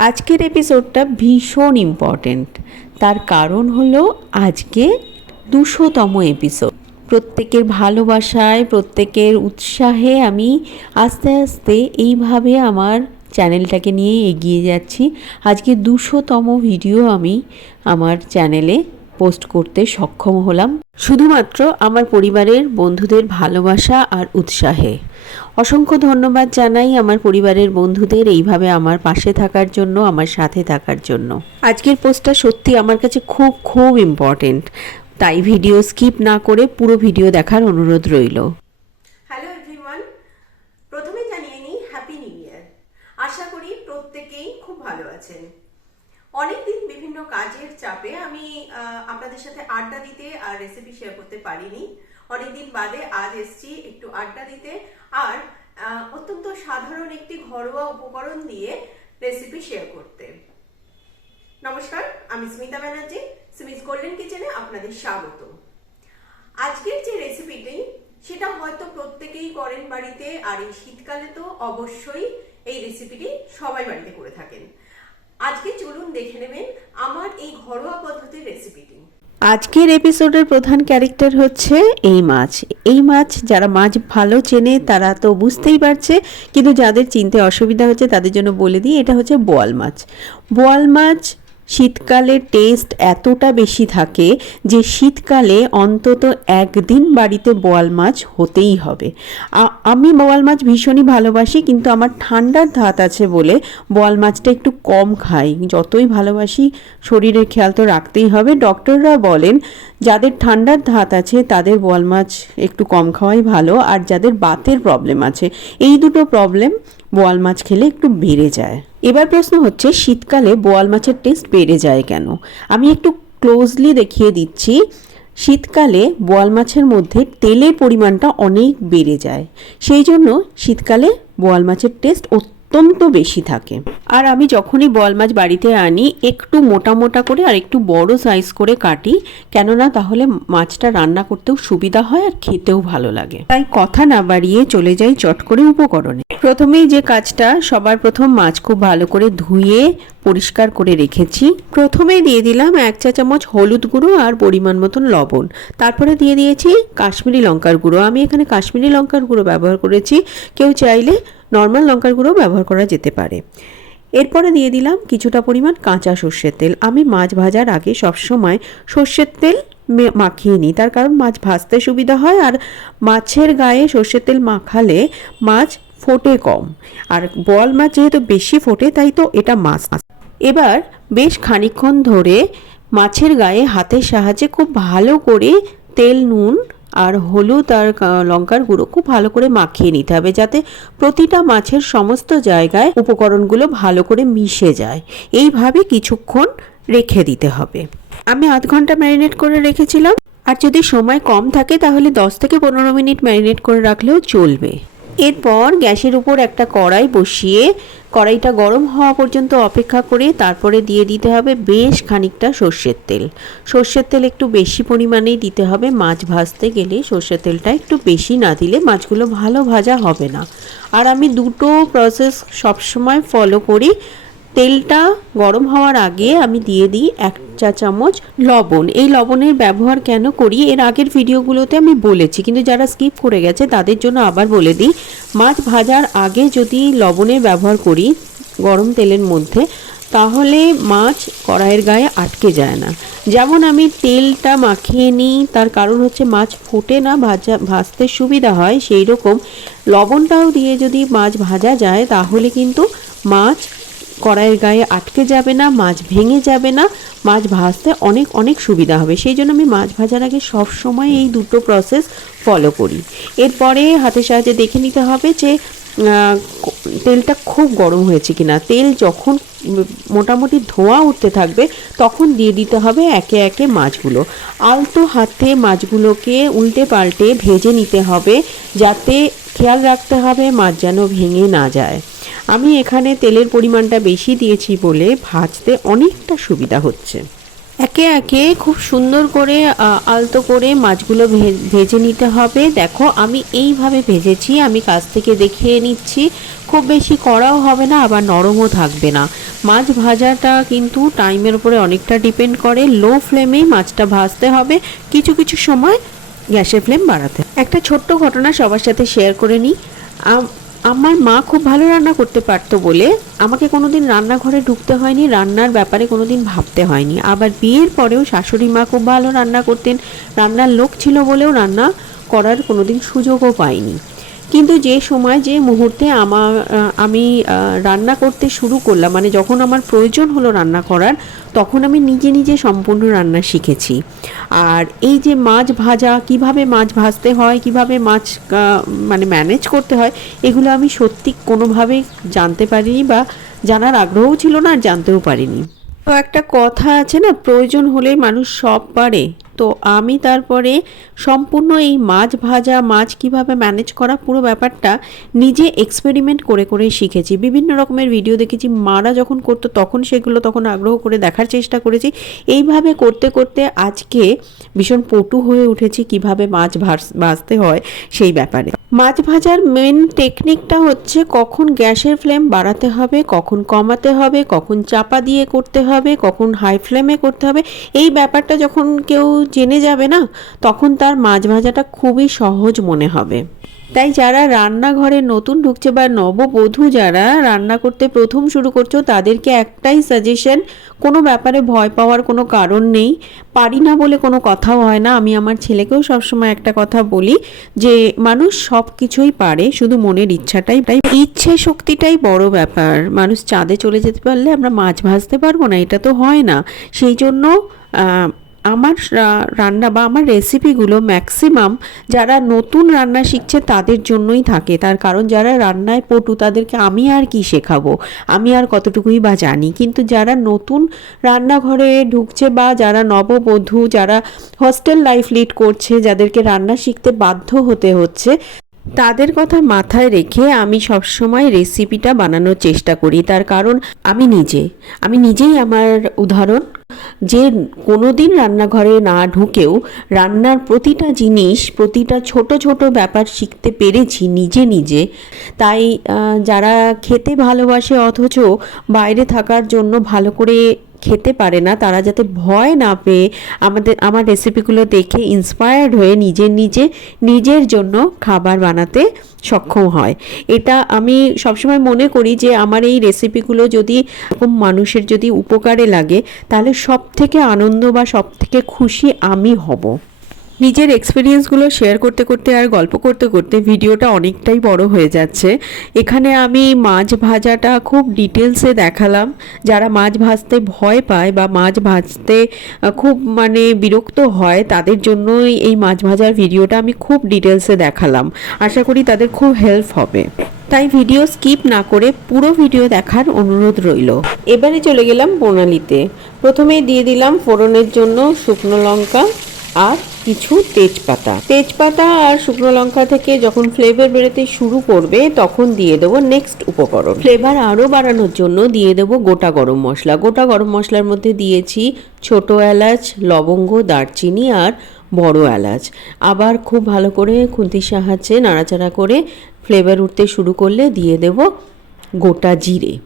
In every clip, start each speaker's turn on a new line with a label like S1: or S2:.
S1: আজকের এপিসোডটা ভীষণ ইম্পর্ট্যান্ট তার কারণ হলো আজকে দুশোতম এপিসোড প্রত্যেকের ভালোবাসায়, প্রত্যেকের উৎসাহে আমি আস্তে আস্তে এইভাবে আমার চ্যানেলটাকে নিয়ে এগিয়ে যাচ্ছি। আজকে দুশোতম ভিডিও আমি আমার চ্যানেলে পোস্ট করতে সক্ষম হলাম। শুধুমাত্র আমার পরিবারের বন্ধুদের ভালোবাসা আর উৎসাহে। অসংখ্য ধন্যবাদ জানাই আমার পরিবারের বন্ধুদের এইভাবে আমার পাশে থাকার জন্য, আমার সাথে থাকার জন্য। আজকের পোস্টটা সত্যি আমার কাছে খুব খুব ইম্পর্টেন্ট তাই ভিডিও স্কিপ না করে পুরো ভিডিও দেখার অনুরোধ রইল।
S2: আশা করি প্রত্যেকেই খুব ভালো আছেন। অনেকদিন বিভিন্ন কাজের চাপে আমি আপনাদের সাথে আড্ডা দিতে আর রেসিপি শেয়ার করতে পারিনি। অনেকদিন বাদে আজ এসছি একটু আড্ডা দিতে। আর অত্যন্ত সাধারণ একটি ঘরোয়া উপকরণ দিয়ে রেসিপি শেয়ার করতে। নমস্কার, আমি স্মিতা ব্যানার্জি স্মিস গোল্ডেন কিচেনে আপনাদের স্বাগত। আজকের যে রেসিপিটি সেটা হয়তো প্রত্যেকেই করেন বাড়িতে, আর এই শীতকালে তো অবশ্যই এই রেসিপিটি সবাই বাড়িতে করে থাকেন। আজকে চলুন দেখে নেবেন আমার এই ঘরোয়া পদ্ধতির রেসিপিটি
S1: আজকের এপিসোডের প্রধান ক্যারেক্টার হচ্ছে এই মাছ। এই মাছ যারা মাছ ভালো চেনে, তারা তো বুঝতেই পারছে, কিন্তু যাদের চিনতে অসুবিধা হচ্ছে তাদের জন্য বলে দিই, এটা হচ্ছে বোয়াল মাছ। বোয়াল মাছ শীতকালে টেস্ট এতটা বেশি থাকে যে শীতকালে অন্তত একদিন বাড়িতে বোয়াল মাছ হতেই হবে। আমি বোয়াল মাছ ভীষণই ভালোবাসি, কিন্তু আমার ঠান্ডার ধাত আছে বলে বোয়াল মাছটা একটু কম খাই। যতই ভালোবাসি, শরীরের খেয়াল তো রাখতেই হবে। ডক্টররা বলেন, যাদের ঠান্ডার ধাত আছে তাদের বোয়াল মাছ একটু কম খাওয়াই ভালো, আর যাদের বাতের প্রবলেম আছে, এই দুটো প্রবলেম বোয়াল মাছ খেলে একটু বেড়ে যায়। এবার প্রশ্ন হচ্ছে, শীতকালে বোয়াল মাছের টেস্ট বেড়ে যায় কেন? আমি একটু ক্লোজলি দেখিয়ে দিচ্ছি, শীতকালে বোয়াল মাছের মধ্যে তেলের পরিমাণটা অনেক বেড়ে যায়। সেই জন্য শীতকালে বোয়াল মাছের টেস্ট অত্যন্ত বেশি থাকে। আর আমি যখনই বল মাছ বাড়িতে আনি, একটু মোটা মোটা করে আর একটু বড় সাইজ করে কাটি, কেননা তাহলে মাছটা রান্না করতেও সুবিধা হয় আর খেতেও ভালো লাগে। তাই কথা না বাড়িয়ে চলে যাই চট করে উপকরণে। প্রথমেই যে কাজটা, সবার প্রথম মাছ খুব ভালো করে ধুয়ে, পরিষ্কার করে রেখেছি। প্রথমে দিয়ে দিলাম এক চা চামচ হলুদ গুঁড়ো আর পরিমাণ মতন লবণ। তারপরে দিয়ে দিয়েছি কাশ্মীরি লঙ্কার গুঁড়ো। আমি এখানে কাশ্মীরি লঙ্কার গুঁড়ো ব্যবহার করেছি। কেউ চাইলে নর্মাল লঙ্কার গুঁড়ো ব্যবহার করা যেতে পারে। এরপরে দিয়ে দিলাম কিছুটা পরিমাণ কাঁচা সর্ষের তেল। আমি মাছ ভাজার আগে সবসময় সর্ষের তেল মাখিয়ে নিই। তার কারণ মাছ ভাজতে সুবিধা হয় আর মাছের গায়ে সর্ষের তেল মাখালে মাছ ফোটে কম। আর বোয়াল মাছ যেহেতু বেশি ফোটে, তাই তো এটা মাছ। এবার বেশ খানিকক্ষণ ধরে মাছের গায়ে হাতের সাহায্যে খুব ভালো করে তেল, নুন আর হলুদ আর লঙ্কার গুঁড়ো খুব ভালো করে মাখিয়ে নিতে হবে যাতে প্রতিটা মাছের সমস্ত জায়গায় উপকরণগুলো ভালো করে মিশে যায়। এইভাবে কিছুক্ষণ রেখে দিতে হবে। আমি আধ ঘণ্টা ম্যারিনেট করে রেখেছিলাম। আর যদি সময় কম থাকে তাহলে দশ থেকে পনেরো মিনিট ম্যারিনেট করে রাখলেও চলবে। এরপর গ্যাসের উপর একটা কড়াই বসিয়ে কড়াইটা গরম হওয়া পর্যন্ত অপেক্ষা করে তারপরে দিয়ে দিতে হবে বেশ খানিকটা সর্ষের তেল। সর্ষের তেল একটু বেশি পরিমাণেই দিতে হবে, মাছ ভাজতে গেলে সর্ষের তেলটা একটু বেশি না দিলে মাছগুলো ভালো ভাজা হবে না। আর আমি দুটো প্রসেস সবসময় ফলো করি। তেলটা গরম হওয়ার আগে আমি দিয়ে দিই এক চা চামচ, লবণ। এই লবণের ব্যবহার কেন করি? এর আগের ভিডিওগুলোতে আমি বলেছি, কিন্তু যারা স্কিপ করে গেছে, তাদের জন্য আবার বলে দিই, মাছ ভাজার আগে যদি লবণের ব্যবহার করি গরম তেলের মধ্যে, তাহলে মাছ কড়াইয়ের গায়ে আটকে যায় না। যেমন আমি তেলটা মাখিয়ে নিই, তার কারণ হচ্ছে মাছ ফোটে না, ভাজা, ভাজতে সুবিধা হয় সেই রকম লবণটাও দিয়ে যদি মাছ ভাজা যায়, তাহলে কিন্তু মাছ কড়াইয়ের গায়ে আটকে যাবে না, মাছ ভেঙে যাবে না, মাছ ভাজতে অনেক অনেক সুবিধা হবে। সেই জন্য আমি মাছ ভাজার আগে সব সময় এই দুটো প্রসেস ফলো করি। এরপরে হাতের সাহায্যে দেখে নিতে হবে যে তেলটা খুব গরম হয়েছে কিনা। তেল যখন মোটামুটি ধোঁয়া উঠতে থাকবে, তখন দিয়ে দিতে হবে একে একে মাছগুলো। আলতো হাতে মাছগুলোকে উল্টে পাল্টে ভেজে নিতে হবে, যাতে খেয়াল রাখতে হবে মাছ যেন ভেঙে না যায়। আমি এখানে তেলের পরিমাণটা বেশি দিয়েছি বলে ভাজতে অনেকটা সুবিধা হচ্ছে। একে একে খুব সুন্দর করে আলতো করে মাছগুলো ভেজে নিতে হবে। দেখো, আমি এইভাবে ভেজেছি, আমি কাছ থেকে দেখিয়ে নিচ্ছি। খুব বেশি কড়াও হবে না, আবার নরমও থাকবে না। মাছ ভাজাটা কিন্তু টাইমের উপরে অনেকটা ডিপেন্ড করে। লো ফ্লেমেই মাছটা ভাজতে হবে। কিছু কিছু সময় গ্যাসের ফ্লেম বাড়াতে একটা ছোট্ট ঘটনা সবার সাথে শেয়ার করে নিই। আমার মা খুব ভালো রান্না করতে পারতো বলে আমাকে কোনোদিন রান্নাঘরে ঢুকতে হয়নি, রান্নার ব্যাপারে কোনোদিন ভাবতে হয়নি। আবার বিয়ের পরেও শাশুড়ি মা খুব ভালো রান্না করতেন, রান্নার লোক ছিল বলেও রান্না করার কোনোদিন সুযোগও পাইনি কিন্তু যে সময়, যে মুহূর্তে আমার আমি রান্না করতে শুরু করলাম মানে যখন আমার প্রয়োজন হলো রান্না করার, তখন আমি নিজে নিজে সম্পূর্ণ রান্না শিখেছি। আর এই যে মাছ ভাজা, কীভাবে মাছ ভাজতে হয়, কীভাবে মাছ মানে ম্যানেজ করতে হয়, এগুলো আমি সত্যি কোনোভাবেই জানতে পারিনি বা জানার আগ্রহও ছিল না আর জানতেও পারিনি। তো একটা কথা আছে না, প্রয়োজন হলে মানুষ সব পারে। তো আমি তারপরে সম্পূর্ণ এই মাছ ভাজা, মাছ কীভাবে ম্যানেজ করা পুরো ব্যাপারটা নিজে এক্সপেরিমেন্ট করে করে শিখেছি। বিভিন্ন রকমের ভিডিও দেখেছি, মারা যখন করতো তখন সেগুলো তখন আগ্রহ করে দেখার চেষ্টা করেছি। এইভাবে করতে করতে আজকে ভীষণ পটু হয়ে উঠেছি কীভাবে মাছ ভাজ- ভাজতে হয় সেই ব্যাপারে। মাছ ভাজার মেন টেকনিকটা হচ্ছে কখন গ্যাসের ফ্লেম বাড়াতে হবে, কখন কমাতে হবে, কখন চাপা দিয়ে করতে হবে, কখন হাই ফ্লেমে করতে হবে। এই ব্যাপারটা যখন কেউ জেনে যাবে না, তখন তার মাছ ভাজাটা খুবই সহজ মনে হবে। তাই যারা রান্নাঘরে নতুন ঢুকছে বা নববধূ যারা রান্না করতে প্রথম শুরু করছ, তাদেরকে একটাই সাজেশন কোনো ব্যাপারে ভয় পাওয়ার কোনো কারণ নেই। পারি না বলে কোনো কথাও হয় না। আমি আমার ছেলেকেও সবসময় একটা কথা বলি যে, মানুষ সব কিছুই পারে, শুধু মনের ইচ্ছাটাই তাই ইচ্ছে শক্তিটাই বড় ব্যাপার। মানুষ চাঁদে চলে যেতে পারলে আমরা মাছ ভাজতে পারব না, এটা তো হয় না। সেই জন্য আমার রান্না বা আমার রেসিপিগুলো ম্যাক্সিমাম যারা নতুন রান্না শিখছে তাদের জন্যই থাকে। তার কারণ যারা রান্নায় পটু তাদেরকে আমি আর কি শেখাবো? আমি আর কতটুকুই বা জানি? কিন্তু যারা নতুন রান্নাঘরে ঢুকছে বা যারা নববধূ, যারা হস্টেল লাইফ লিড করছে, যাদেরকে রান্না শিখতে বাধ্য হতে হচ্ছে তাদের কথা মাথায় রেখে আমি সবসময় রেসিপিটা বানানোর চেষ্টা করি। তার কারণ আমি নিজে। আমি নিজেই আমার উদাহরণ যে কোনো দিন রান্নাঘরে না ঢুকেও রান্নার প্রতিটা জিনিস, প্রতিটা ছোট ছোট ব্যাপার শিখতে পেরেছি নিজে নিজে। তাই যারা খেতে ভালোবাসে অথচ বাইরে থাকার জন্য ভালো করে খেতে পারে না, তারা যাতে ভয় না পেয়ে আমাদের, আমার রেসিপিগুলো দেখে ইন্সপায়ার্ড হয়ে নিজে নিজে নিজের জন্য খাবার বানাতে সক্ষম হয়। এটা আমি সবসময় মনে করি যে আমার এই রেসিপিগুলো যদি এরকম মানুষের যদি উপকারে লাগে, তাহলে সব থেকে আনন্দ বা সব থেকে খুশি আমি হব। নিজের এক্সপিরিয়েন্সগুলো শেয়ার করতে করতে আর গল্প করতে করতে ভিডিওটা অনেকটাই বড় হয়ে যাচ্ছে। এখানে আমি মাছ ভাজাটা খুব ডিটেলসে দেখালাম। যারা মাছ ভাজতে ভয় পায় বা মাছ ভাজতে খুব মানে বিরক্ত হয়, তাদের জন্যই এই মাছ ভাজার ভিডিওটা আমি খুব ডিটেলসে দেখালাম। আশা করি তাদের খুব হেল্প হবে। তাই ভিডিও স্কিপ না করে পুরো ভিডিও দেখার অনুরোধ রইল। এবারে চলে গেলাম প্রণালীতে প্রথমেই দিয়ে দিলাম ফোড়নের জন্য শুকনো লঙ্কা। আর কিছু তেজপাতা। তেজপাতা আর শুকনো লঙ্কা থেকে যখন ফ্লেভার বেরোতে শুরু করবে, তখন দিয়ে দেবো নেক্সট উপকরণ। ফ্লেভার আরও বাড়ানোর জন্য দিয়ে দেবো গোটা গরম মশলা। গোটা গরম মশলার মধ্যে দিয়েছি ছোট এলাচ, লবঙ্গ, দারচিনি আর বড় এলাচ। আবার খুব ভালো করে খুন্তির সাহায্যে নাড়াচাড়া করে ফ্লেভার উঠতে শুরু করলে দিয়ে দেব গোটা জিরে।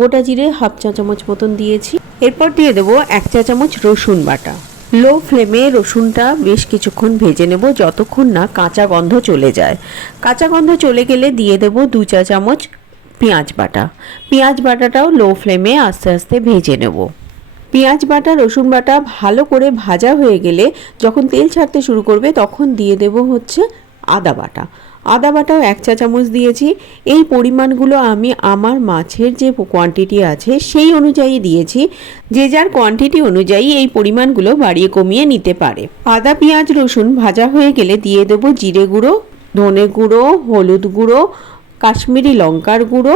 S1: গোটা জিরে হাফ চা চামচ মতন দিয়েছি। এরপর দিয়ে দেবো এক চা চামচ রসুন বাটা। লো ফ্লেমে রসুনটা বেশ কিছুক্ষণ ভেজে নেব, যতক্ষণ না কাঁচা গন্ধ চলে যায়। কাঁচা গন্ধ চলে গেলে দিয়ে দেব দু চা চামচ পেঁয়াজ বাটা। পেঁয়াজ বাটাটাও লো ফ্লেমে আস্তে আস্তে ভেজে নেব। পেঁয়াজ বাটা, রসুন বাটা ভালো করে ভাজা হয়ে গেলে যখন তেল ছাড়তে শুরু করবে তখন দিয়ে দেব হচ্ছে আদা বাটা। আদা বাটাও এক চা চামচ দিয়েছি। এই পরিমাণগুলো আমি আমার মাছের যে কোয়ান্টিটি আছে, সেই অনুযায়ী দিয়েছি। যে যার কোয়ান্টিটি অনুযায়ী এই পরিমাণগুলো বাড়িয়ে কমিয়ে নিতে পারে। আদা, পেঁয়াজ, রসুন ভাজা হয়ে গেলে দিয়ে দেব জিরে গুঁড়ো, ধনে গুঁড়ো, হলুদ গুঁড়ো, কাশ্মীরি লঙ্কার গুঁড়ো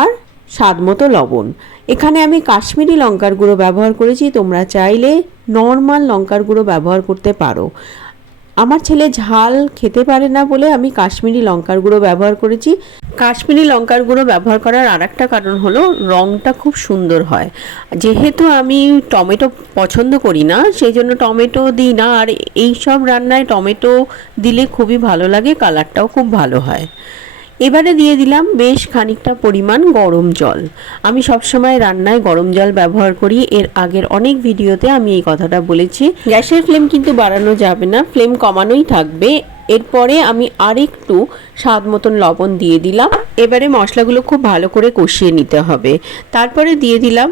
S1: আর স্বাদ মতো লবণ। এখানে আমি কাশ্মীরি লঙ্কার গুঁড়ো ব্যবহার করেছি, তোমরা চাইলে নর্মাল লঙ্কার গুঁড়ো ব্যবহার করতে পারো। আমার ছেলে ঝাল খেতে পারে না বলে আমি কাশ্মীরি লঙ্কার গুঁড়ো ব্যবহার করেছি। কাশ্মীরি লঙ্কার গুঁড়ো ব্যবহার করার আর একটা কারণ হলো রঙটা খুব সুন্দর হয়। যেহেতু আমি টমেটো পছন্দ করি না সেই জন্য টমেটো দিই না। আর এই সব রান্নায় টমেটো দিলে খুবই ভালো লাগে, কালারটাও খুব ভালো হয়। এবারে দিয়ে দিলাম বেশ খানিকটা পরিমাণ গরম জল। আমি সবসময় রান্নায় গরম জল ব্যবহার করি। এর আগের অনেক ভিডিওতে আমি এই কথাটা বলেছি। গ্যাসের ফ্লেম কিন্তু বাড়ানো যাবে না, ফ্লেম কমানোই থাকবে। এরপরে আমি আরেকটু স্বাদ মতন লবণ দিয়ে দিলাম। এবারে মশলাগুলো খুব ভালো করে কষিয়ে নিতে হবে। তারপরে দিয়ে দিলাম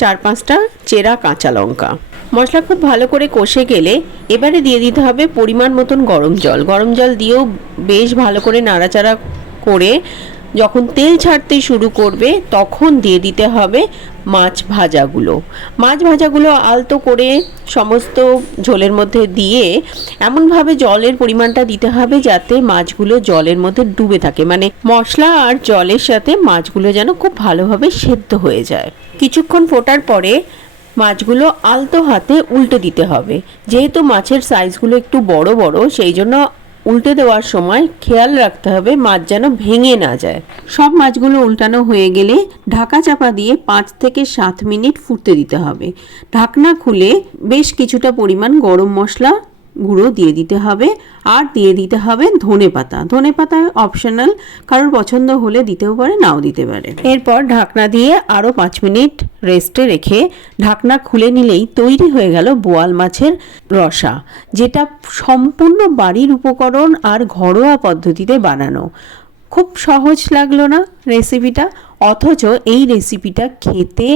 S1: চার পাঁচটা চেরা কাঁচা লঙ্কা। মশলা খুব ভালো করে কষে গেলে এবারে দিয়ে দিতে হবে পরিমাণ মতন গরম জল। গরম জল দিয়েও বেশ ভালো করে নাড়াচাড়া করে যখন তেল ছাড়তে শুরু করবে, তখন দিয়ে দিতে হবে মাছ ভাজাগুলো। মাছ ভাজাগুলো আলতো করে সমস্ত ঝোলের মধ্যে দিয়ে এমনভাবে জলের পরিমাণটা দিতে হবে যাতে মাছগুলো জলের মধ্যে ডুবে থাকে। মানে মশলা আর জলের সাথে মাছগুলো যেন খুব ভালোভাবে সেদ্ধ হয়ে যায়। কিছুক্ষণ ফোটার পরে মাছগুলো আলতো হাতে উল্টে দিতে হবে। যেহেতু মাছের সাইজগুলো একটু বড় বড়, সেই জন্য উল্টে দেওয়ার সময় খেয়াল রাখতে হবে মাছ যেন ভেঙে না যায়। সব মাছগুলো উল্টানো হয়ে গেলে ঢাকা চাপা দিয়ে পাঁচ থেকে সাত মিনিট ফুটতে দিতে হবে। ঢাকনা খুলে বেশ কিছুটা পরিমাণ গরম মশলা গুঁড়ো দিয়ে দিতে হবে আর দিয়ে দিতে হবে ধনে পাতা। ধনে পাতা অপশনাল কারোর পছন্দ হলে দিতেও পারে, নাও দিতে পারে। এরপর ঢাকনা দিয়ে আরও পাঁচ মিনিট রেস্টে রেখে ঢাকনা খুলে নিলেই তৈরি হয়ে গেল বোয়াল মাছের রসা, যেটা সম্পূর্ণ বাড়ির উপকরণ আর ঘরোয়া পদ্ধতিতে বানানো। খুব সহজ লাগল না রেসিপিটা অথচ এই রেসিপিটা খেতে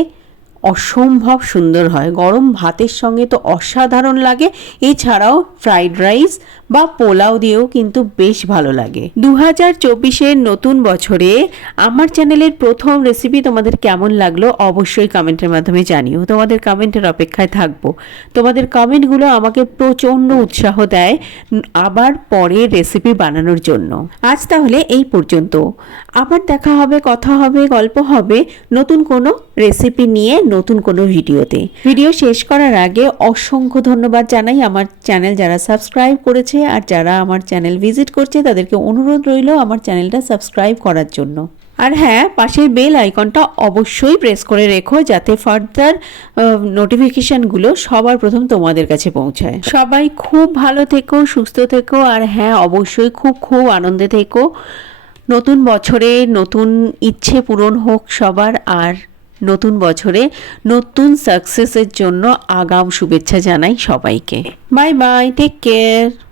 S1: অসম্ভব সুন্দর হয়। গরম ভাতের সঙ্গে তো অসাধারণ লাগে। এছাড়াও ফ্রাইড রাইস বা পোলাও দিয়েও কিন্তু বেশ ভালো লাগে। দু হাজার চব্বিশের নতুন বছরে আমার চ্যানেলের প্রথম রেসিপি তোমাদের কেমন লাগল অবশ্যই কমেন্টের মাধ্যমে জানিও। তোমাদের কমেন্টের অপেক্ষায় থাকব। তোমাদের কমেন্টগুলো আমাকে প্রচণ্ড উৎসাহ দেয় আবার পরে রেসিপি বানানোর জন্য। আজ তাহলে এই পর্যন্ত। আবার দেখা হবে, কথা হবে, গল্প হবে নতুন কোনো রেসিপি নিয়ে নতুন কোনো ভিডিওতে। ভিডিও শেষ করার আগে অসংখ্য ধন্যবাদ জানাই আমার চ্যানেল যারা সাবস্ক্রাইব করেছে আর যারা আমার চ্যানেল ভিজিট করছে, তাদেরকে অনুরোধ রইল আমার চ্যানেলটা সাবস্ক্রাইব করার জন্য। আর হ্যাঁ পাশের বেল আইকনটা অবশ্যই প্রেস করে রেখো যাতে ফার্দার নোটিফিকেশানগুলো সবার প্রথম তোমাদের কাছে পৌঁছায়। সবাই খুব ভালো থেকো, সুস্থ থেকো আর হ্যাঁ অবশ্যই খুব খুব আনন্দে থেকো। নতুন বছরে নতুন ইচ্ছে পূরণ হোক সবার আর নতুন বছরে নতুন সাকসেসের জন্য আগাম শুভেচ্ছা জানাই সবাইকে। Bye bye, take care.